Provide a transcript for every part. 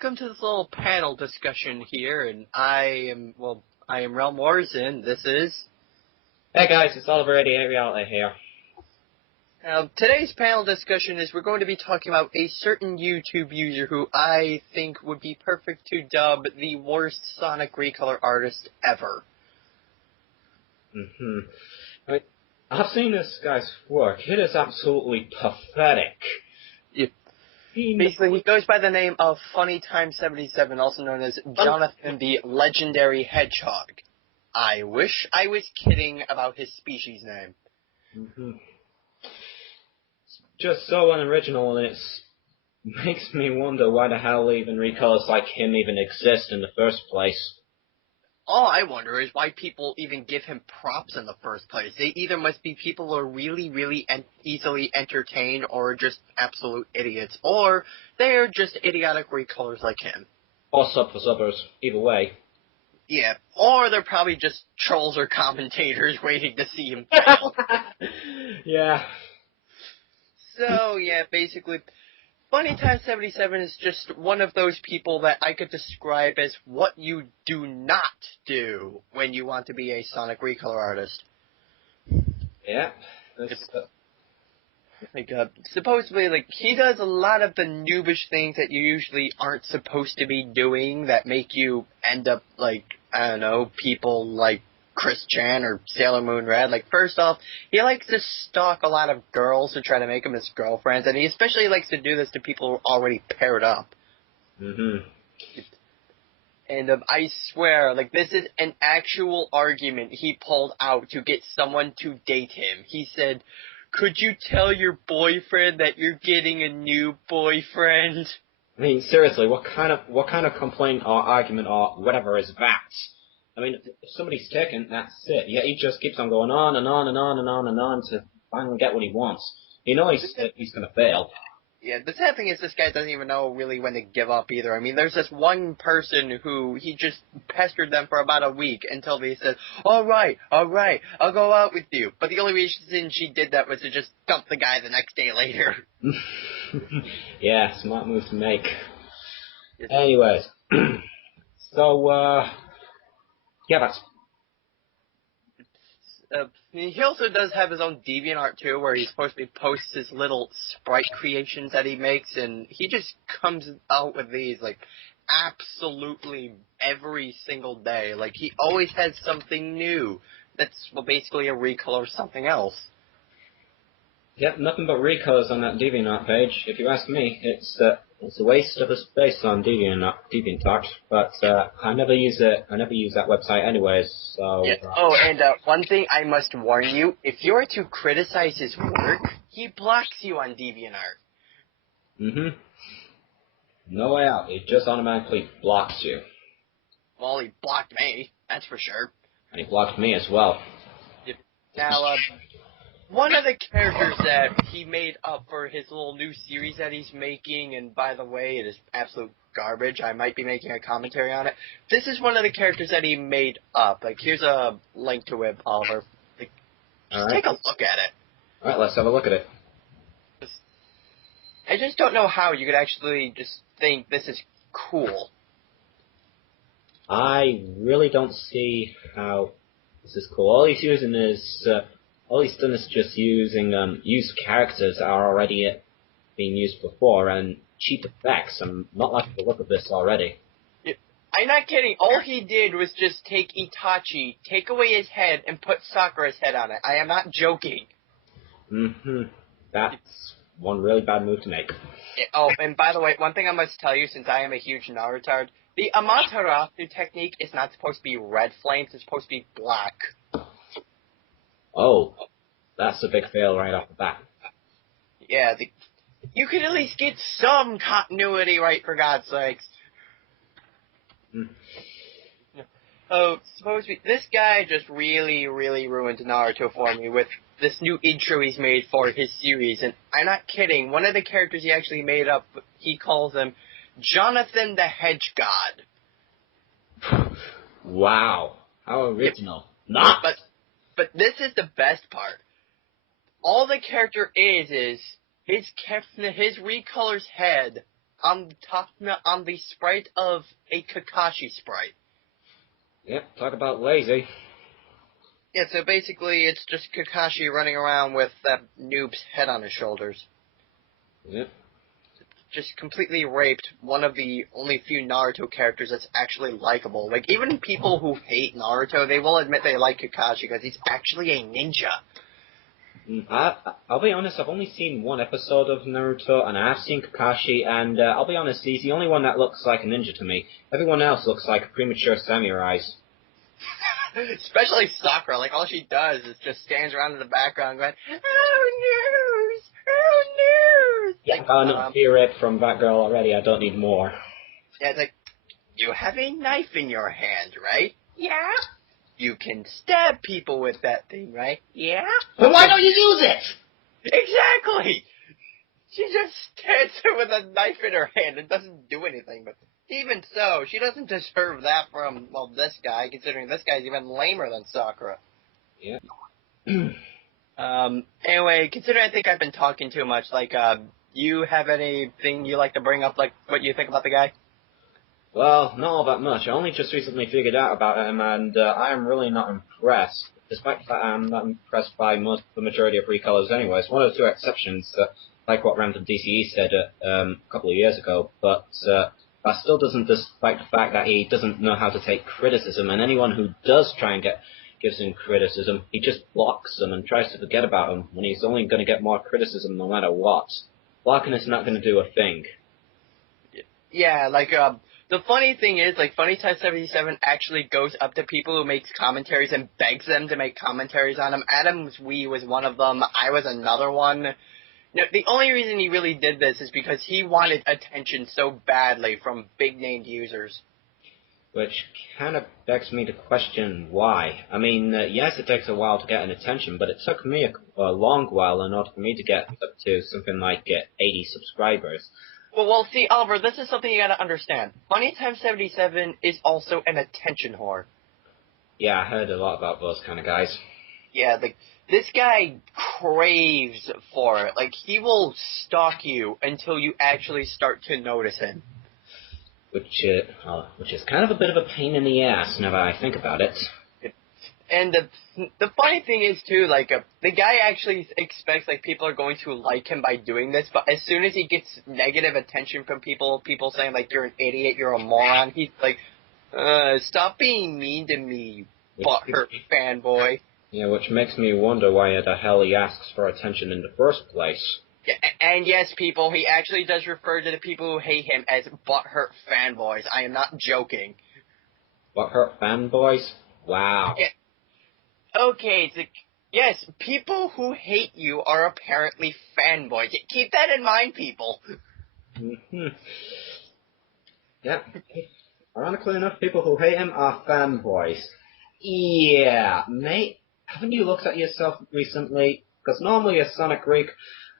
welcome to this little panel discussion here, and I am realmwars, and this is... Hey guys, it's Oliver Reality here. Today's panel discussion is we're going to be talking about a certain YouTube user who I think would be perfect to dub the worst Sonic recolor artist ever. I've seen this guy's work. It is absolutely pathetic. Basically, he goes by the name of FunnyTime77, also known as Jonathan the Legendary Hedgehog. I wish I was kidding about his species name. It's just so unoriginal, and it makes me wonder why the hell even recolors like him even exist in the first place. All I wonder is why people even give him props in the first place. They either must be people who are really, really easily entertained, or just absolute idiots, or they're just idiotic recolors like him. Or sub for subbers, either way. Yeah, or they're probably just trolls or commentators waiting to see him. Yeah. So, yeah, basically... FunnyTime77 is just one of those people that I could describe as what you do not do when you want to be a Sonic recolor artist. Yeah. Supposedly, he does a lot of the noobish things that you usually aren't supposed to be doing that make you end up people like Chris Chan or Sailor Moon Red. First off, he likes to stalk a lot of girls to try to make them his girlfriends, and he especially likes to do this to people who are already paired up. And I swear, this is an actual argument he pulled out to get someone to date him. He said, "Could you tell your boyfriend that you're getting a new boyfriend?" I mean, seriously, what kind of complaint or argument or whatever is that? I mean, if somebody's taken, that's it. Yeah, he just keeps on going on and on and on and on and on to finally get what he wants. He knows he's going to fail. Yeah, the sad thing is this guy doesn't even know really when to give up either. I mean, there's this one person who he just pestered them for about a week until they said, all right, I'll go out with you. But the only reason she did that was to just dump the guy the next day later. Yeah, smart move to make. Anyways, so, yeah, that's... He also does have his own DeviantArt too, where he's supposed to post his little sprite creations that he makes, and he just comes out with these, absolutely every single day. He always has something new that's, basically a recolor of something else. Yep, nothing but recolors on that DeviantArt page. If you ask me, it's a waste of a space on DeviantArt, but I never use it. I never use that website anyways. So. Yeah. Oh, and one thing I must warn you: if you're to criticize his work, he blocks you on DeviantArt. No way out. It just automatically blocks you. Well, he blocked me. That's for sure. And he blocked me as well. Yep. Now, one of the characters that he made up for his little new series that he's making, and by the way, it is absolute garbage. I might be making a commentary on it. This is one of the characters that he made up. Here's a link to it, Oliver. Just take a look at it. Alright, let's have a look at it. I just don't know how you could actually just think this is cool. I really don't see how this is cool. All he's using is... all he's done is just using used characters that are already being used before and cheap effects. I'm not liking the look of this already. I'm not kidding. All he did was just take Itachi, take away his head, and put Sakura's head on it. I am not joking. That's one really bad move to make. Oh, and by the way, one thing I must tell you, since I am a huge Naruto, the Amaterasu technique is not supposed to be red flames, it's supposed to be black. Oh, that's a big fail right off the bat. Yeah, you could at least get some continuity right, for God's sakes. Oh, this guy just really, really ruined Naruto for me with this new intro he's made for his series, and I'm not kidding. One of the characters he actually made up, he calls him Jonathan the Hedge God. Wow, how original. But this is the best part. All the character is his recolor's head on the sprite of a Kakashi sprite. Yep, talk about lazy. Yeah, so basically it's just Kakashi running around with that noob's head on his shoulders. Yep. Just completely raped one of the only few Naruto characters that's actually likable. Like, even people who hate Naruto, they will admit they like Kakashi because he's actually a ninja. I'll be honest, I've only seen one episode of Naruto, and I have seen Kakashi, and I'll be honest, he's the only one that looks like a ninja to me. Everyone else looks like a premature samurai. Especially Sakura, like, all she does is just stands around in the background going, oh, news! Oh, news! Yeah, Like, I got enough fear rape from that girl already, I don't need more. Yeah, it's like, you have a knife in your hand, right? Yeah. You can stab people with that thing, right? Yeah. But why don't you use it? Exactly! She just stands there with a knife in her hand and doesn't do anything, but even so, she doesn't deserve that from, well, this guy, considering this guy's even lamer than Sakura. Yeah. Anyway, considering I think I've been talking too much, like, you have anything you like to bring up, like, what you think about the guy? Well, not all that much. I only just recently figured out about him, and I am really not impressed. Despite the fact I'm not impressed by the majority of recolors anyways. One or two exceptions, like what Random DCE said a couple of years ago, but that still doesn't despite the fact that he doesn't know how to take criticism, and anyone who does try and gives him criticism, he just blocks them and tries to forget about him, when he's only going to get more criticism no matter what. Blocking is not going to do a thing. Yeah, like, the funny thing is, like, Funny Time 77 actually goes up to people who makes commentaries and begs them to make commentaries on him. Adam's Wee was one of them. I was another one. No, the only reason he really did this is because he wanted attention so badly from big-named users. Which kind of begs me to question why. I mean, yes, it takes a while to get an attention, but it took me a long while in order for me to get up to something like 80 subscribers. Well, see, Oliver, this is something you gotta understand. Funny Time 77 is also an attention whore. Yeah, I heard a lot about those kind of guys. Yeah, like, this guy craves for it. Like, he will stalk you until you actually start to notice him. Which is kind of a bit of a pain in the ass, now that I think about it. And the funny thing is, too, like, the guy actually expects, like, people are going to like him by doing this, but as soon as he gets negative attention from people saying, like, you're an idiot, you're a moron, he's like, stop being mean to me, you butthurt fanboy. Yeah, which makes me wonder why the hell he asks for attention in the first place. Yeah, and yes, people, he actually does refer to the people who hate him as butthurt fanboys. I am not joking. Butthurt fanboys? Wow. Yeah. Okay, so, yes, people who hate you are apparently fanboys. Keep that in mind, people. Mm-hmm. Yeah. Ironically enough, people who hate him are fanboys. Yeah, mate, haven't you looked at yourself recently? Because normally a Sonic Greek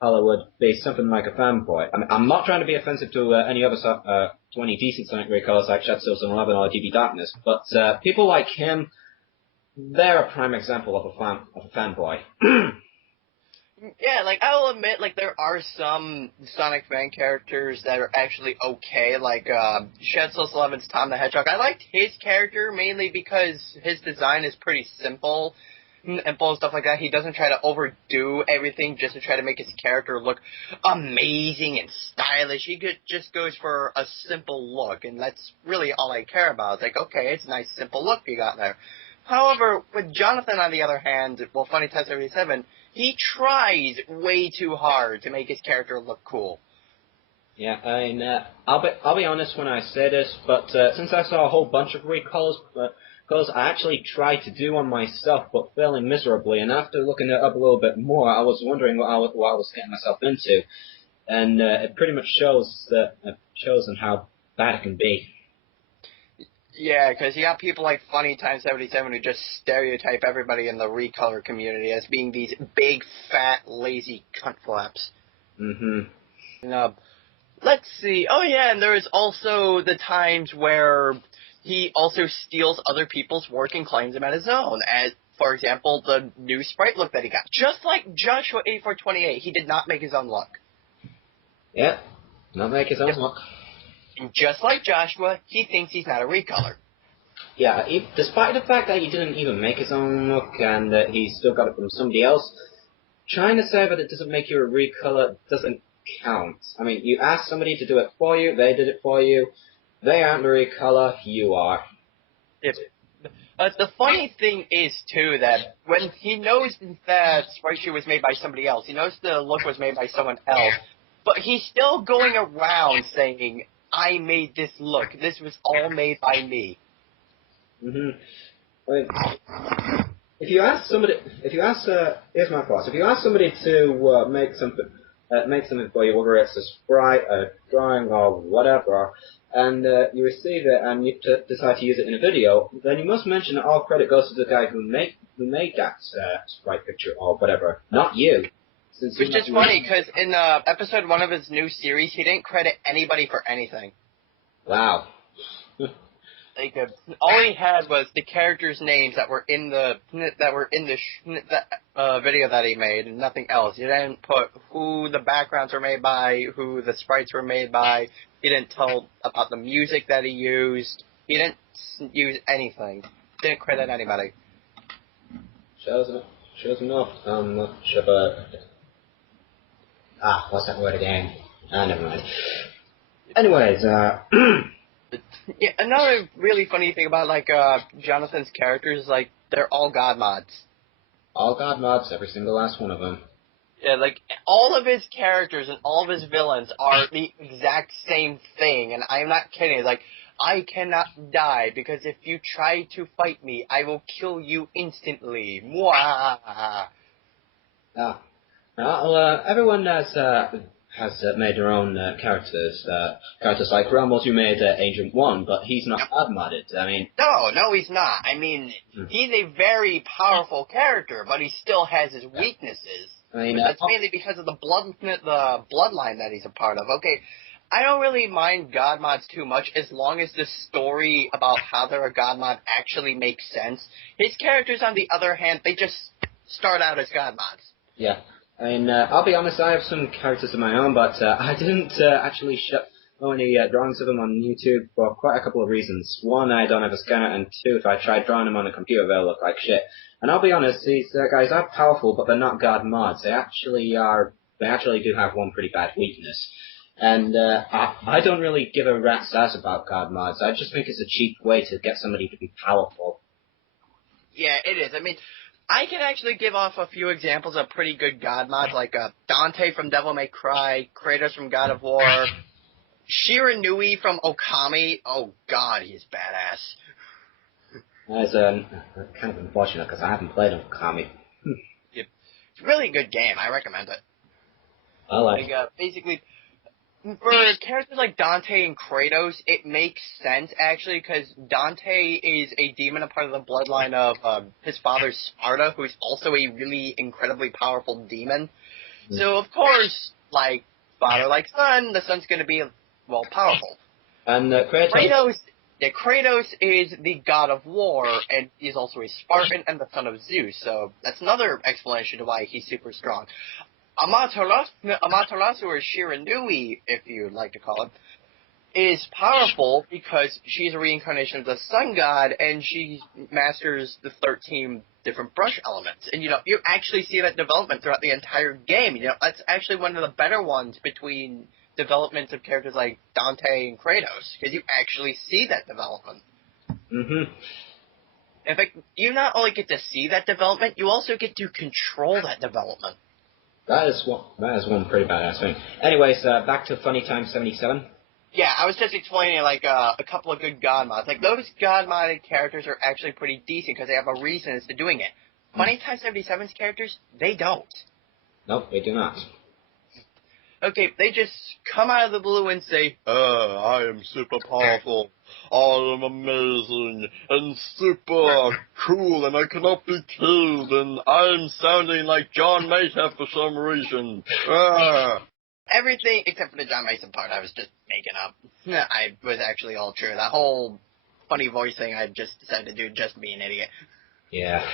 would be something like a fanboy. I mean, I'm not trying to be offensive to any other to any decent Sonic Greek colors like Shetsos and 11 or DB Darkness, but people like him, they're a prime example of a fanboy. Yeah, like, I'll admit, like, there are some Sonic fan characters that are actually okay, like, Shetsos 11's Tom the Hedgehog. I liked his character mainly because his design is pretty simple and stuff like that. He doesn't try to overdo everything just to try to make his character look amazing and stylish. He just goes for a simple look, and that's really all I care about. It's like, okay, it's a nice simple look you got there. However, with Jonathan, on the other hand, well, Funny Time 77, he tries way too hard to make his character look cool. Yeah, I mean, I'll be honest when I say this, but since I saw a whole bunch of recolors, because I actually tried to do one myself, but failing miserably, and after looking it up a little bit more, I was wondering what I was getting myself into, and it pretty much shows on how bad it can be. Yeah, because you got people like Funny Time 77 who just stereotype everybody in the recolor community as being these big, fat, lazy cunt flaps. Mm-hmm. And, let's see. Oh, yeah, and there is also the times where he also steals other people's work and claims them as his own. As, for example, the new sprite look that he got. Just like Joshua 8428, he did not make his own look. Yeah. Not make his own look. And just like Joshua, he thinks he's not a recolor. Yeah, despite the fact that he didn't even make his own look and that he still got it from somebody else, trying to say that it doesn't make you a recolor doesn't count. I mean, you asked somebody to do it for you, they did it for you. They aren't the recolor, you are. If, the funny thing is, too, that when he knows that Sprite Shoe was made by somebody else, he knows the look was made by someone else, but he's still going around saying, I made this look. This was all made by me. Mm-hmm. I mean, here's my thoughts. If you ask somebody to make something for you, whether it's a sprite, a drawing, or whatever, and you receive it and you decide to use it in a video, then you must mention that all credit goes to the guy who made that sprite picture or whatever, not you. Which is funny, because in episode 1 of his new series, he didn't credit anybody for anything. Wow. Like, all he had was the characters' names that were in the video that he made, and nothing else. He didn't put who the backgrounds were made by, who the sprites were made by. He didn't tell about the music that he used. He didn't use anything. Didn't credit anybody. Shows enough. What's that word again? Never mind. Anyways, Yeah, another really funny thing about, like, Jonathan's characters is, like, they're all god mods. All god mods, every single last one of them. Yeah, like, all of his characters and all of his villains are the exact same thing, and I'm not kidding. Like, I cannot die, because if you try to fight me, I will kill you instantly. Mwah! Everyone has made their own characters. Characters like Ramos, who made Agent 1, but he's not god modded. I mean... No, he's not. I mean, he's a very powerful character, but he still has his weaknesses. I mean, that's mainly because of the bloodline that he's a part of. Okay, I don't really mind god mods too much as long as the story about how they're a god mod actually makes sense. His characters, on the other hand, they just start out as god mods. Yeah. I mean, I'll be honest, I have some characters of my own, but I didn't actually show any drawings of them on YouTube for quite a couple of reasons. One, I don't have a scanner, and two, if I tried drawing them on a computer, they'll look like shit. And I'll be honest, these guys are powerful, but they're not god mods. They actually do have one pretty bad weakness. And I don't really give a rat's ass about god mods. I just think it's a cheap way to get somebody to be powerful. Yeah, it is. I mean, I can actually give off a few examples of pretty good god mods, like Dante from Devil May Cry, Kratos from God of War, Shiranui from Okami. Oh god, he's badass. That's kind of unfortunate, because I haven't played Okami. It's a really good game. I recommend it. I like it. Basically, for characters like Dante and Kratos, it makes sense, actually, because Dante is a demon, a part of the bloodline of his father, Sparta, who's also a really incredibly powerful demon. So, of course, like father like son, the son's going to be, well, powerful. And Kratos is the god of war, and he's also a Spartan and the son of Zeus, so that's another explanation to why he's super strong. Amaterasu, or Shiranui, if you'd like to call it, is powerful because she's a reincarnation of the sun god, and she masters the 13 different brush elements. And, you actually see that development throughout the entire game. That's actually one of the better ones between developments of characters like Dante and Kratos, because you actually see that development. Mm-hmm. In fact, you not only get to see that development, you also get to control that development. That is one pretty badass thing. Anyways, back to Funny Time 77. Yeah, I was just explaining, like, a couple of good god mods. Like, those god modded characters are actually pretty decent because they have a reason as to doing it. Funny Time 77's characters, they don't. Nope, they do not. Okay, they just come out of the blue and say, I am super powerful, I am amazing, and super cool, and I cannot be killed, and I'm sounding like John Mason for some reason. Everything except for the John Mason part I was just making up. I was actually all true. That whole funny voice thing I just decided to do just to be an idiot. Yeah.